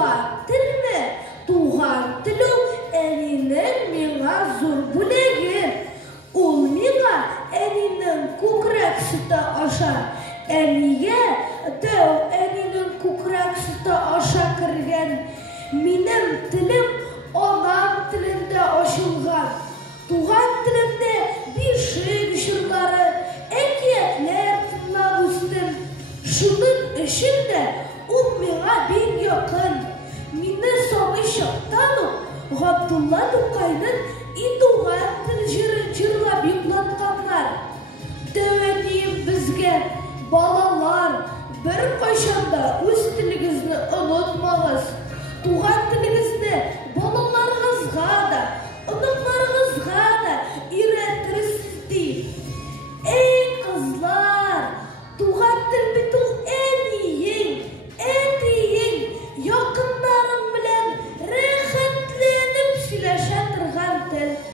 туған тілме, туған тілу әнінің меңа зор бүлеген. Ол меңа әнінің көкірек сүті ашар. Әнеге дәу әнінің көкірек сүті аша кірген. Менің тілім анам тілінде ашылған. Туған тілімде бишік жырлары, әкиятлер тыңлап өстім. Шының ішінде ол меңа бен якын. Мені самый шақтану Ғабдулла Тукайның «И туған тіл жырын жырлап йоклатқанлар». Тәуәтейім бізге, балалар, бір қашанда өз тіліңізді ұнытмаңыз.